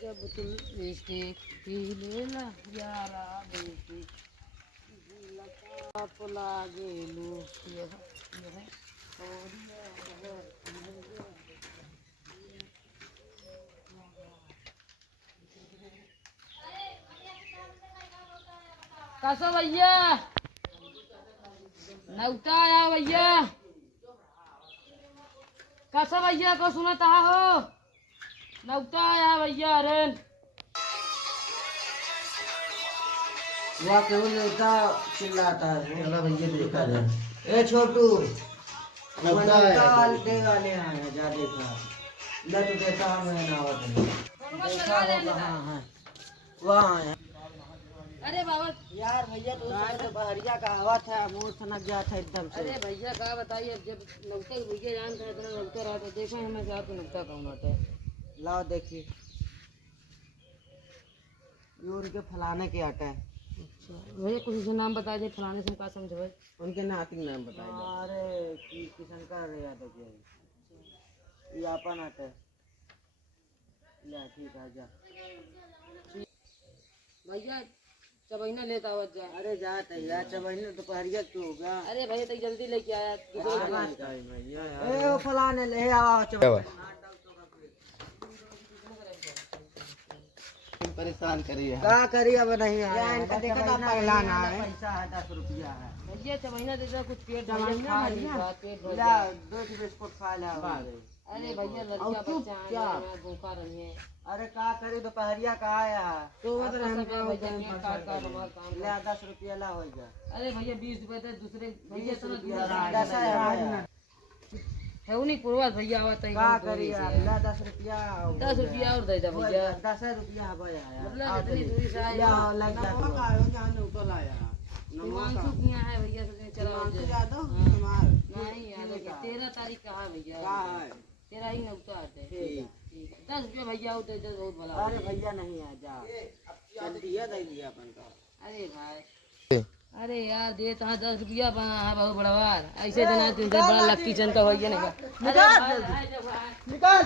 जब तुम इश्क़ पी लेला यारा बेटी लता पुला गेलू ये है कैसा भैया नौता आया भैया कैसा भैया को सुनता हो नौता आया भैया अरन वह क्यों नेता चिल्लाता है? चला भैया देखा जाए। ए छोटू दे वाले हैं जा देखा लट देता मैं नावत नहीं देखा वो कहाँ है वहाँ है। अरे बाबा यार भैया तो बहरिया का हवा था मुँह सनक गया था एकदम से। अरे भैया क्या बताइए जब नौता भैया जानते हैं इतना नौता रहा तो देखो हमें क्या तो नौता कौन होता है लाओ देखिए ये उनके फलाने के आटा है। अच्छा भैया कुछ उसे नाम बता दे फलाने से हम क्या समझे उनके नाती नाम बताइए। अरे किशन का यादव के ये अपन आटा है या ठीक है जा भैया चबैना लेता हुआ जा अरे जाते यार चबैने दोपहरिया क्यों हो गया। अरे भैया तो जल्दी लेके आया ए वो फलाने ले आओ चबैना परेशान करिए क्या करिए अब नहीं आया इनका देखा था पहला ना है पैसा है 10 रुपया है भैया चबैना देता कुछ पेट पेट ला दो बिस्कुट खा ला अरे भैया लड़कियां बच्चा आए धोखा रही है अरे क्या करे दोपहरिया का आया तो ले 10 रुपया ला हो जा। अरे भैया 20 रुपए थे दूसरे भैया है उन्हीं पूर्वाज भैया आवत है क्या करिए ला 10 रुपया 10 रुपया और दे दे भैया 10 रुपया भैया मतलब इतनी दूरी से आया लग जा तो लाया हिमांशु किया है भैया से चला यादव नहीं यादव 13 तारीख का है भैया तेरा ही नौता आते ठीक है 10 रुपया भैया होते तो बहुत भला अरे भैया नहीं आ जा जल्दी दे दिया अपन का अरे भाई अरे यार दे तो 10 रुपया बना है बहुत बड़ा बार ऐसे देना तुझे बड़ा लक्की चंद का भैया नहीं निकाल